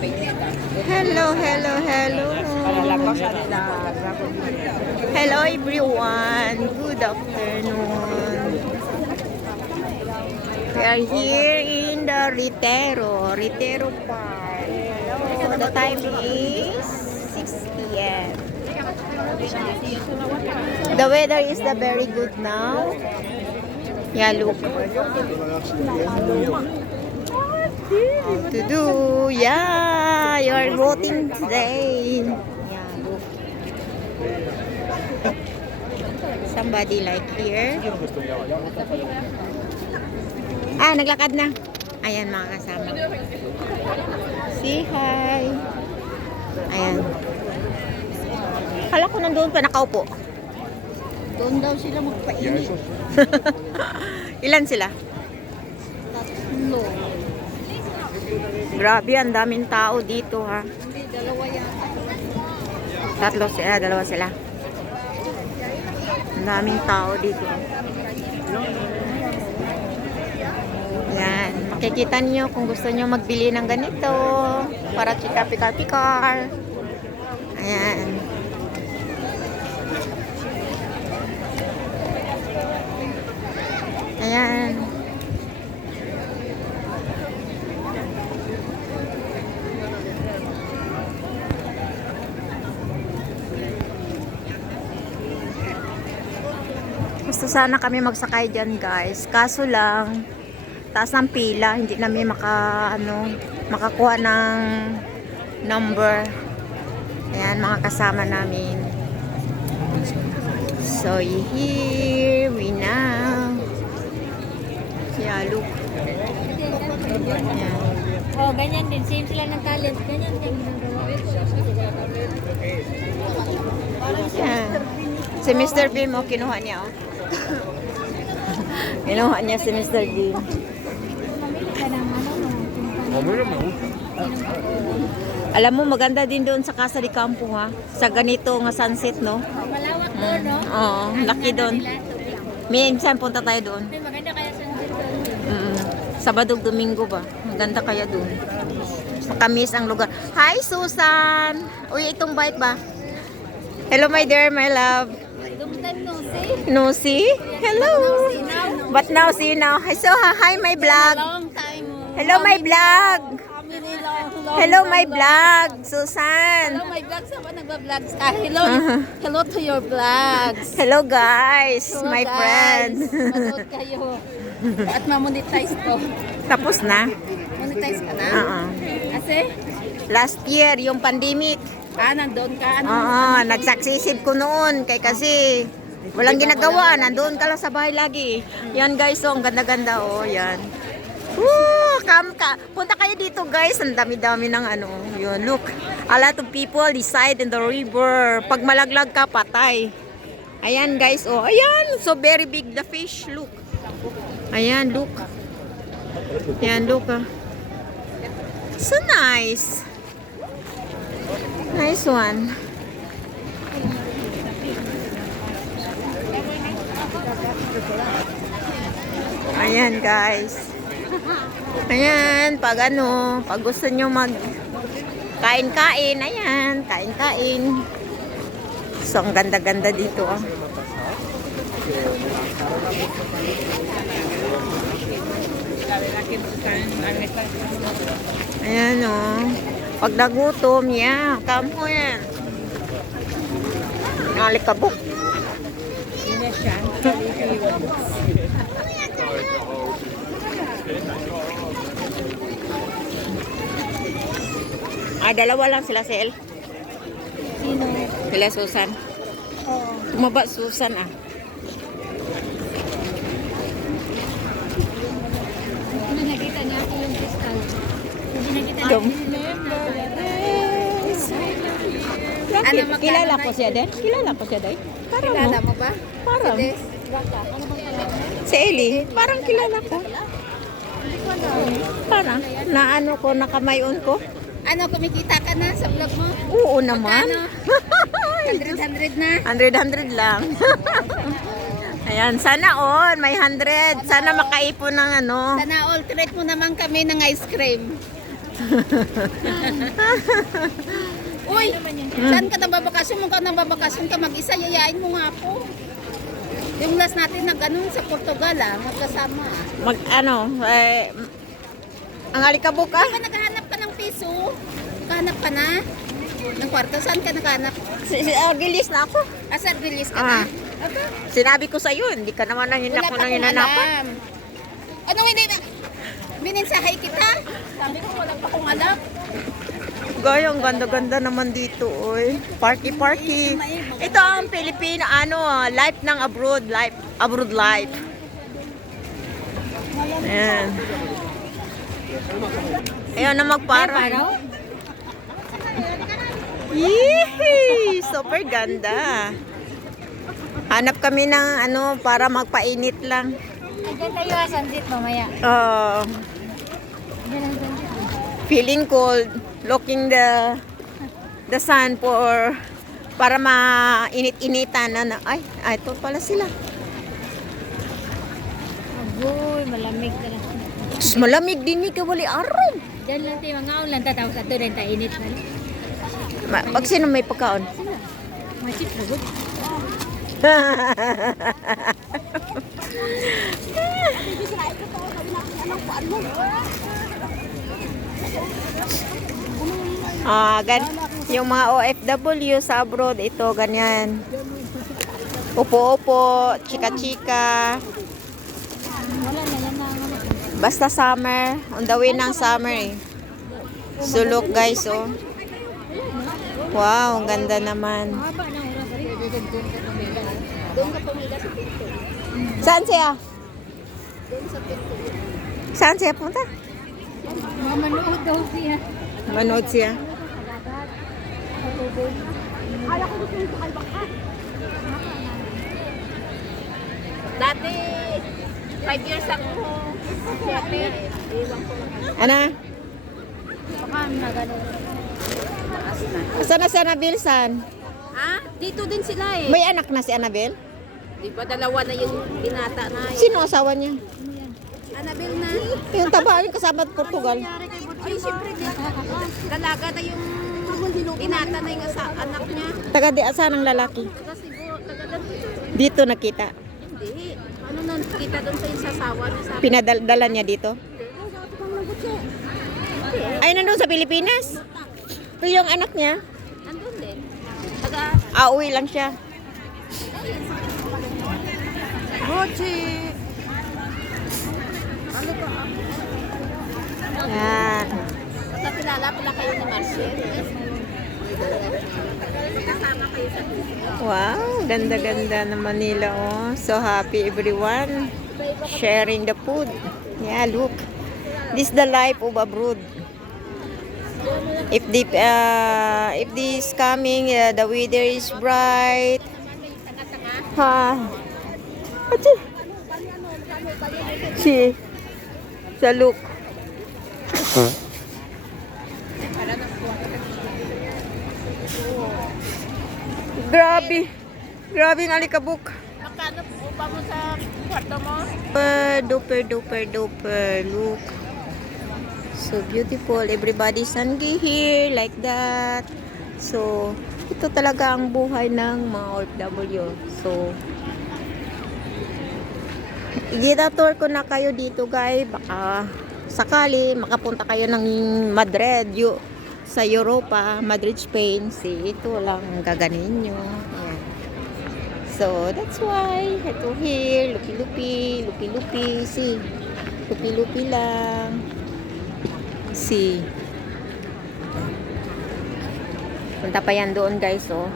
Hello, hello, hello. Hello everyone. Good afternoon. We are here in the Ritero Park. So the time is 6 p.m. The weather is very good now. Yeah, look. How to do? Yeah, you are voting today. Yeah, look. Somebody like here. Ah, naglakad na. Ayan mga kasama. Say hi. Ayan. Kala ko nandoon pa nakaupo. Doon daw sila magpainit. Ilan sila? Tatlo. Grabe, ang daming tao dito ha. Hindi, dalawa yata. Tatlo sila, dalawa sila. Ang daming tao dito. Yan, makikita niyo kung gusto niyo magbili ng ganito para chika-pikar-pikar. Ayan. Ayan. Gusto sana kami magsakay dyan guys. Kaso lang, taas ng pila. Hindi namin makakuha ng number. Ayan, mga kasama namin. So, here we now. Yeah, look. Ayan. Oh, ganyan din. Same sila ng talent. Ganyan din. Ayan. Si Mr. Beam, oh, kinuha niya, oh. Kinuha niya si Mr. Beam. Mamili ka ng Alam mo, maganda din doon sa Casa de Campo, ha? Sa ganito nga sunset, no? malawak doon, no? Oo, laki doon. Minsan punta tayo doon. Ay, maganda kaya sa doon. Sabado, Domingo ba? Maganda kaya doon. Makamis ang lugar. Hi, Susan! Uy, itong bite ba? Hello, my dear, my love. Dumtan no, Nosy? Hello! But now, see now. So, hi, my vlog. long time. Hello, my vlog. Family long. Hello, my vlog. Susan. Hello, my vlogs. Ako nagba-vlogs ka. Hello. Hello to your vlogs. Hello, guys. Hello, My guys. friend. Manood kayo. At ma-monetize to. Tapos na? Monetize ka na? Kasi? Last year, yung pandemic. Nandun ka. Nagsuccessive ko noon. Kasi walang ginagawa. Nandoon ka lang sa bahay lagi. Yan, guys. Oh, ang ganda-ganda. Oh, yan. Woo! Punta kayo dito, guys. Ang dami-dami ng Yun, look. A lot of people reside in the river. Pag malaglag ka, patay. Ayan, guys. Oh, ayan. So very big the fish. Look. Ayan, look. Ayan, look. So nice. Nice one. Ayan, guys. Ayan, pag gusto nyo mag kain-kain, ayan, kain-kain. So, ang ganda-ganda dito, ah. Ayan, oh. Pag nagutom, yeah, kamo yan. Nalikabok. Dalawa lang sila, Sel. Sino? Sila Susan. Oo. Tumaba Susan, ah. Ano nakita niya ako yung crystal? Hindi nakita Dum. Ano, magkano Kilala na ko siya din? Kilala ko siya din? Parang Kilala mo. mo ba? Parang. Si Des? Baka. Ano bang pangalan? Si Ellie. Parang kilala ko. Hindi ko alam. Parang. Naano ko, nakamayon ko. Ano, kumikita ka na sa vlog mo? Oo naman. Magkano? 100 na. 100 lang. Ayan, sana all. May 100. Sana makaipon ng Sana all treat mo naman kami ng ice cream. Uy, saan ka nababakasyon? Kung ka nababakasyon ka mag-isa, yayain mo nga po. Yung last natin na ganun sa Portugal, magkasama. Ang alikabok ah. Di ba naghahanap ka ng piso? Naghahanap ka na? Ng kwarto? Saan ka naghahanap? Gilis na ako. Asa, release ka Ah. na? Aba, Sinabi ko sa iyo, hindi ka naman nang wala hinako pa nang akong hinanapan. alam. Anong hindi na? Bininsahay kita? Sabi ko, wala pa akong alam. Gaya, ang ganda-ganda naman dito, oy. Party. Ito ang Pilipino, life ng abroad life. Ayan. Ayaw na magpara. Yee! Super ganda. Hanap kami ng para magpainit lang. Diyan tayo sandit mamaya. Feeling cold, looking the sun para mainit-initan ay ito pala sila. Agoy, malamig na lang. Malamig din ni kawali araw. Diyan lang tayo mga ulan, tatawag sa ito rin tayo init na. Pag sino may pagkaon? Masip na good. Yung mga OFW sa abroad, ito ganyan. Upo-upo, chika-chika. Wala na yan na. Basta summer, on the way ng summer eh. So look guys, oh. Wow, ang ganda naman. Haba na oras. Doon ka pumila sa pinto. Saan siya? Doon sa pinto. Saan siya punta? Mamanood daw siya. Manood siya. Ala ko gusto yung sakay baka. Dati, 5 years ako. Siyempre, iwan ko lang. Ana? Baka na gano'n. Saan na si Annabel? Saan? Dito din sila eh. May anak na si Annabel? Di ba dalawa na yung binata na eh. Sino asawa niya? Annabel na. Yung taba, yung kasama at Portugal. Ay, siyempre di. Dalaga na yung binata na yung anak niya. Taga di saan ang lalaki? Taga Cebu, taga dito. Dito nakita. Hindi. Ano nun, kita doon sa yung sasawa niya sa Pinadala niya dito. Ay, nandun sa Pilipinas. Yung anak niya, Andun din. Taga, uwi lang siya. Gucci. Ano ka? Yan. Nakakilala pala kayo ni Marcel. Kasama kayo sa Wow, ganda-ganda naman nila, oh. So happy everyone. Sharing the food. Yeah, look. This is the life of abroad. If this coming, the weather is bright. Ha. Achi. Si. Sa look. Grabe. Grabe ang alikabok. Magkano upa mo sa kwarto mo? Duper. Look. So beautiful. Everybody's hungry here like that. So, ito talaga ang buhay ng mga OFW. So, i-tour ko na kayo dito guys. Baka sakali makapunta kayo ng Madrid sa Europa, Madrid, Spain. See, ito lang ang gaganin nyo. Ayan. So, that's why ito here, lupi-lupi. See, lupi-lupi lang. See. Punta pa yan doon guys, oh.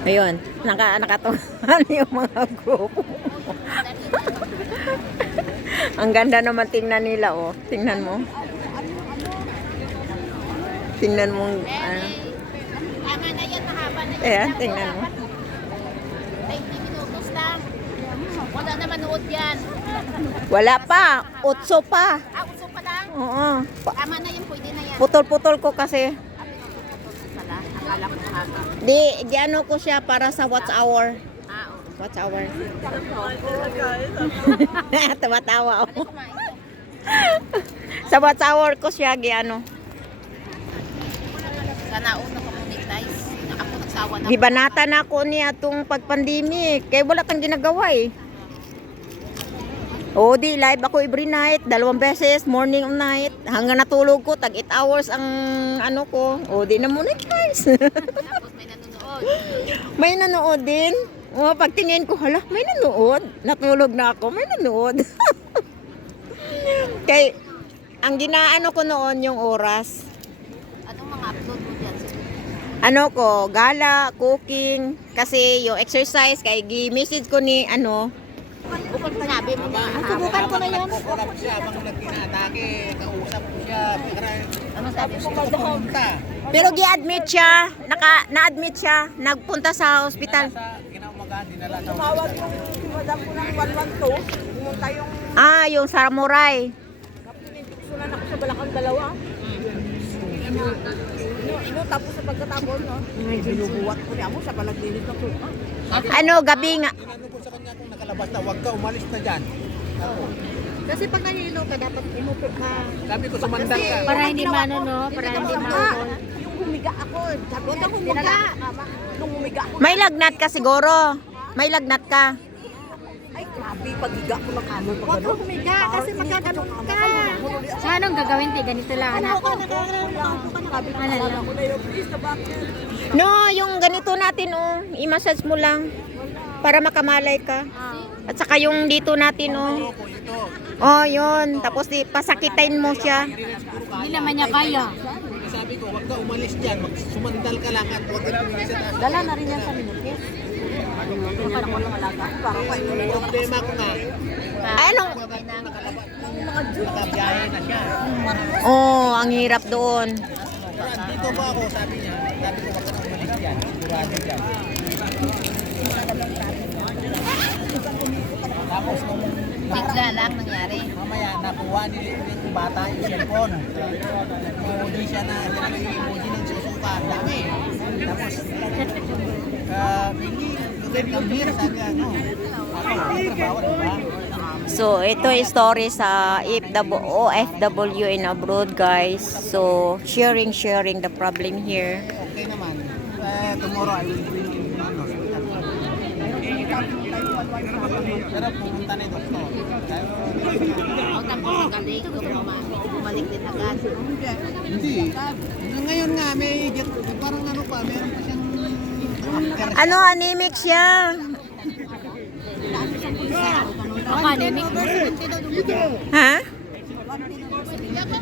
Ayun, nakatuhan yung mga grupo. Ang ganda naman tingnan nila, oh. Tingnan mo. Tingnan mo, Tama na yan, mahaba na yan. ayan, tingnan mo. 20 minutos lang. Wala na manood yan. Wala pa, 8 pa. Uso pa lang. Oo. Tama na yan, pwede na yan. Putol-putol ko kasi. Pala. Akala ko haka. Di ano ko siya para sa watch hour. Ah, oo. Watch hour. Tawa-tawa ako. Kumain. Sa watch hour ko siya giano. Sana una ka-monetize. Ako nagsawa na. Gibanatan ako niya atong pag-pandemic. Kaya wala tang ginagawa eh. O di live ako every night, 2 beses, morning and night. Hanggang natulog ko, tag 8 hours ang ano ko. O di na monetize. Tapos may nanonood. May nanood din. O pagtingin ko, hala, may nanood. Natulog na ako, may nanood. Kay ang ginaano ko noon yung oras. Anong mga upload mo dyan? Ano ko, gala, cooking, kasi yung exercise kay gi-message ko ni ano. Bukod sinabi mo na. Subukan ko na yan. Nagkukulap siya, habang nagkinatake, kausap ko siya, Ano sabi mo? pumunta. Pero gi-admit siya, na-admit siya, nagpunta sa ospital. Sa kinaumagahan, dinala sa Tumawag yung si Madam ko ng 112, pumunta yung Ah, yung samurai. sunan ako sa Balakang dalawa. Tapos sa pagkatapos, no? Binubuwat ko niya mo sa palaglinis ng suka. Ano, gabi nga. Tinanong ko sa kanya kung nakalabas na, huwag ka, umalis na dyan. Ako. Kasi pag nanilo ka, dapat umupit ka. Sabi ko, sumandal ka. Para hindi mano, no? Para hindi mano. Yung humiga ako, sabi niya, humiga. Nung humiga ako, May lagnat ka siguro. May lagnat ka. ay grabe, paghiga ko ng kamon. Huwag ko humiga, kasi magkaganon ka. So, anong gagawin? Ganito lang, Ano anak. ka, sabi ko, alam ko na yung please, na bakit? No, yung ganito natin oh, i-massage mo lang para makamalay ka. At saka yung dito natin oh. Ako, ito. Oh, yun. Tapos di pasakitain mo siya. Hindi naman niya kaya. Sabi ko, huwag ka umalis dyan, sumandal ka lang at huwag ka lumisan. Dala na rin yan sa minutes. Yung anak ko lang alaga. Parang pa ito. Ang problema ko nga, Ay, anong? nakabiyahe na siya. Oh, ang hirap doon. Pero andito pa ako, sabi niya, sabi ko, huwag ka na umalis dyan, sigurado dyan. Tapos nung Bigla lang nangyari. mamaya nakuha ni yung bata yung cellphone. Emoji siya na, yan yung emoji ng susuka. Ang dami. Tapos, hindi, come here, sabi niya, no. Ako, trabaho, diba? So, ito yung story sa OFW in abroad, guys. So, sharing the problem here. Okay naman. Tomorrow I will bring in pero pumunta na yung doktor. Huwag kang bumalik. Bumalik din agad. Hindi. Ngayon nga, may parang ano pa, meron pa siyang Ano, anemic siya. Baka anemic. Ha?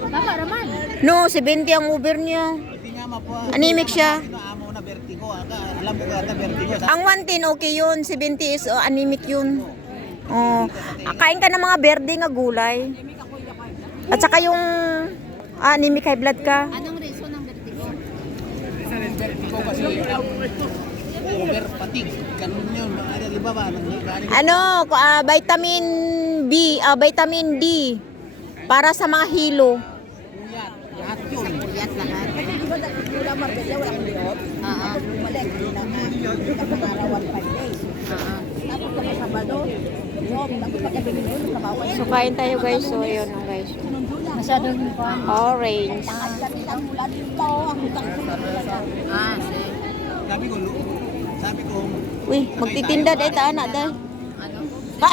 Baka naman. No, 70 ang Uber niya. hindi nga mapuha. Anemic siya. Amo na vertigo. Alam mo ka, vertigo. Ang 110 okay yun, 70 is anemic yun. Oh, kain ka ng mga berde nga gulay. At saka yung anemic high blood ka. Anong reason ng vertigo? Vertigo kasi over fatigue. Ganun yun. Di ba ba? Ano, vitamin B, vitamin D para sa mga hilo. Lahat yun. Puyat lahat. Di ba wala marbella, wala kang liyot? Oo. Bumalik, hindi na nga. Nakangarawan 5 days. Oo. Tapos kapag Sabado, yun. Tapos pagkabi nito, nakabawal. So kain tayo guys, so yun oh, guys. Masyadong Orange. Ang kanilang mula dito, ang hutang ko Ah, sige. Sabi ko, Uy, magtitinda dahil ta anak dahil. Ano?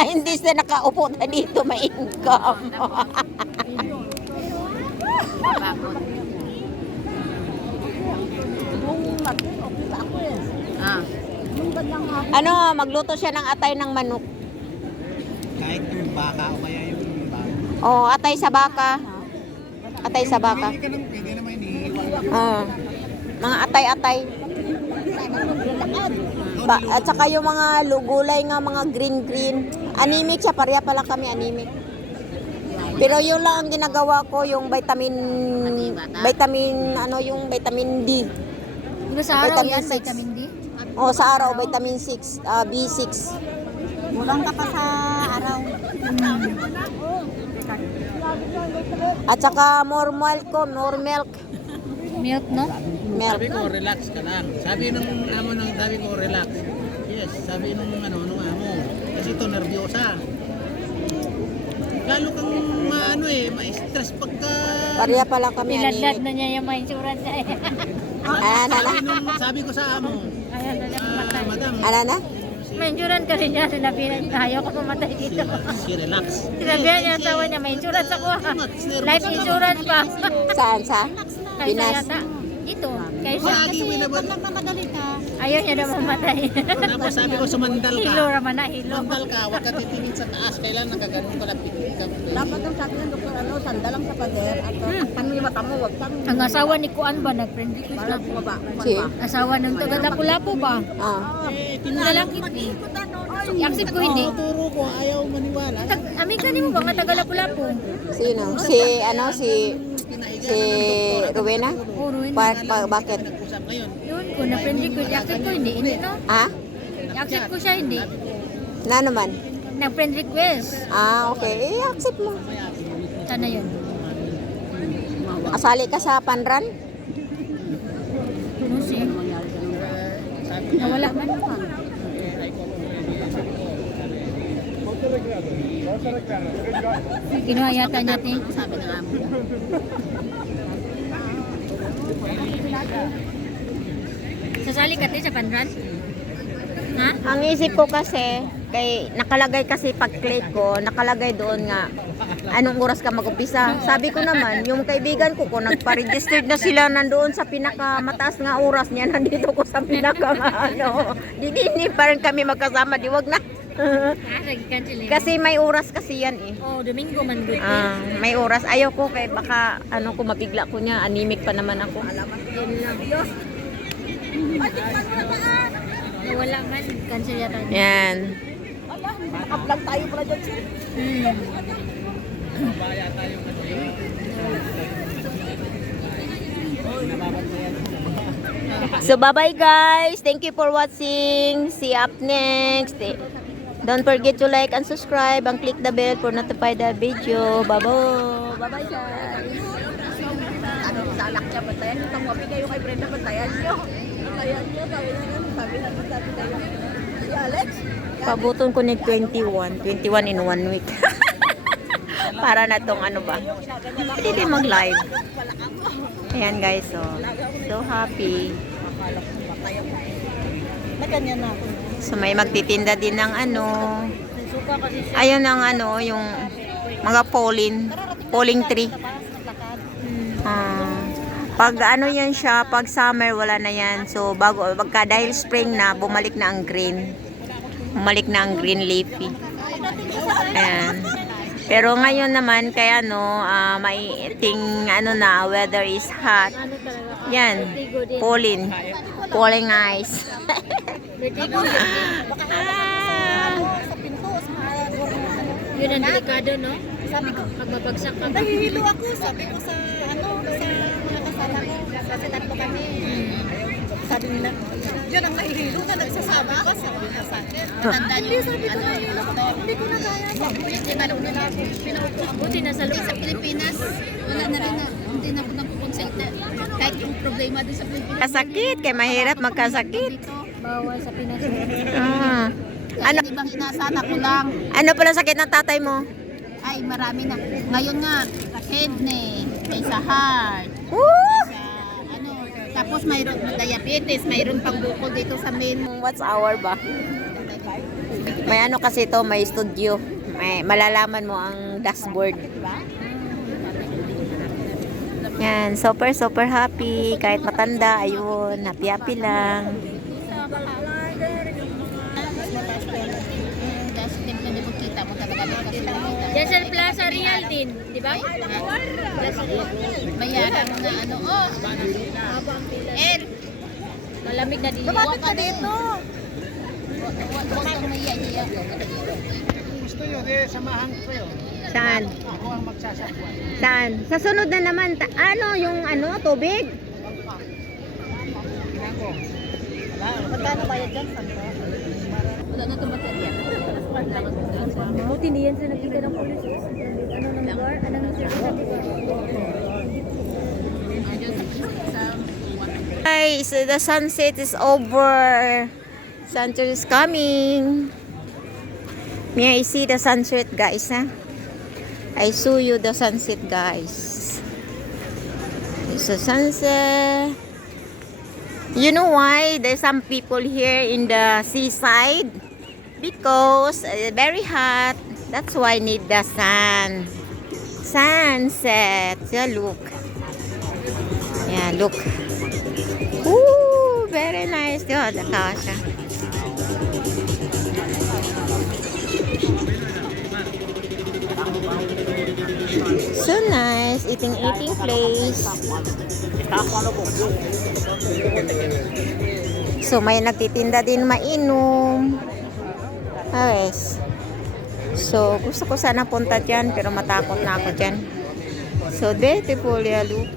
Hindi sila nakaupo na dito, may income. Bakit? Nung Martin, okay pa ako eh. Ah. Nung bandang hapon, Ano, magluto siya ng atay ng manok. kahit yung baka o kaya yung baka. Oh, atay sa baka. Atay sa baka. Pwede naman iniiwan. Oh. Mga atay-atay. At saka yung mga gulay nga, mga green. Anemic siya, pareha pala kami anemic. Pero yun lang ang ginagawa ko, yung vitamin D. Diba sa araw Vitamin yan, 6. vitamin D? Oh, sa araw, vitamin 6, B6. Kulang ka pa sa araw. At saka more milk ko, more milk. Milk, no? Milk. Sabi ko, relax ka lang. Sabi nung amo nung sabi ko, relax. Yes, sabi nung nung amo. Kasi ito, nervyosa. Lalo kang ma-stress pagka... Pareha pala kami Niladlad anemic. na niya yung mga insurance niya eh. Sabi ko sa amo, Ayan na namatay. madam, Ano na? May insurance kasi niya. Sinabi na ayaw ko mamatay dito. si relax. Sinabihan niya asawa niya, may insurance ako ha. Life insurance pa. Saan? Sa? Kaysa Pinas. yata. Ito. Kaysa. Lagi binabad. Ayaw niya na mamatay. Tapos sabi ko, sumandal ka. Hilo raman na, hilo. Sumandal ka, huwag ka titingin sa taas. Kailan nakaganon ka lang ka. Dapat ang sabi ng doktor, sanda lang sa pader at takpan mo yung mata mo, wag kang Ang asawa ni Kuan ba, nag-friendly kiss na. bumaba. Si? Asawa nung taga Lapu-Lapu ba? Ah. Lalaki. I-accept ko hindi. Turo ko, ayaw maniwala. Amin ka mo ba nga taga Lapu-Lapu? Sino? Si, si Rowena? Oo, Ruin. Bakit? Usap ngayon. Yun ko, na-friendly ko. I-accept ko hindi. Hindi no? Ah? I-accept ko siya hindi. Na naman? Nag-friend request. Ah, okay. I-accept mo. Sana yun. Asali ka sa panran? No, siya. Nawala man. Kinuha yata natin. Sabi ng amo. Sasali ka sa panran? Ha? Ang isip ko kasi, kay nakalagay kasi pag-click ko, nakalagay doon nga, anong oras ka mag-umpisa. Sabi ko naman, yung kaibigan ko, kung nagpa-registered na sila nandoon sa pinakamataas nga oras niya, nandito ko sa pinaka hindi pa rin kami magkasama, di wag na. Cancel eh. Kasi may oras kasi yan eh. Oh, Domingo man good. Ah, may oras. Ayaw ko kay baka ko mabigla ko niya, anemic pa naman ako. Nawala man. Cancel yata. Yan. Naka-vlog tayo pala dyan, sir. So bye-bye guys. Thank you for watching. See you up next. Don't forget to like and subscribe and click the bell for notify the video. Bye-bye. Bye-bye guys. Ano, salak niya, bantayan niyo. Tamuabi kayo kay Brenda, bantayan niyo. Bantayan niyo, sabi na nga, sabi na nga, si Alex. Pabuton ko ni 21 in 1 week. Para na tong ano ba? Hindi din mag-live. Ayan guys, so happy. Na ganyan na ako. So may magtitinda din ng ano. Ayun ang ano, yung mga polling tree. Pag ano yan siya, pag summer wala na yan. So dahil spring na, bumalik na ang green. Bumalik na ang green leafy. Ayan. Pero ngayon naman kaya maiting na weather is hot. Yan, pollen ice. Yun ang delikado, no? Sabi ko, pag mabagsak ka. Nahihilo ako, sabi ko sa mga kasama ko. Kasi tatlo kami. Sabi nila, yun ang nahihilo ka, nagsasama ka. Sabi na sa akin. Tanda niyo, Sabi ko nahihilo ko, hindi ko na kaya. Sabi ko, yung tinanong nila, Buti nasa loob. sa Pilipinas, wala na rin na, hindi na ako nagkukonsulta. Kahit yung problema din sa Pilipinas. Kasakit, kaya mahirap magkasakit. Bawal sa Pinas. Ah. Ano? Ibang inasana ko lang. Ano pala sakit ng tatay mo? Ay, marami na. Ngayon nga, kidney, may sa heart, Woo! sa ano, tapos mayroon diabetes, mayroon pang bukol dito sa main. What's hour ba? May ano kasi to, may studio. May malalaman mo ang dashboard. Yan, super happy. Kahit matanda, ayun, happy lang. Kasi temple na magkita mo talaga kasi Yan sa Plaza Real din, di ba? Mayaga mo na ano, oh. Malamig na din. Lumapit ka dito. Huwag kang maiya-iya. Gusto nyo, samahan ko kayo. Saan? Ako ang magsasakwan. Saan? Sa sunod na naman, yung tubig? Magkano bayad dyan? Wala na itong baterya. Buti hindi yan sa nakita ng police. Ano ng bar? Anong sir? Ayun, sa Guys, the sunset is over. Sunset is coming. May I see the sunset, guys, huh? I show you the sunset, guys. It's a sunset. You know why there's some people here in the seaside? Because very hot. That's why need the sun. Sunset. Yeah, look. Yeah, look. Ooh, very nice. Yeah, the kasha. So nice. Eating place. So may nagtitinda din mainom. Yes. So gusto ko sana punta dyan pero matakot na ako dyan. So beautiful, yeah, look.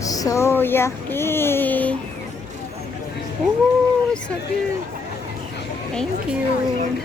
So yucky. Ooh, so good. Thank you.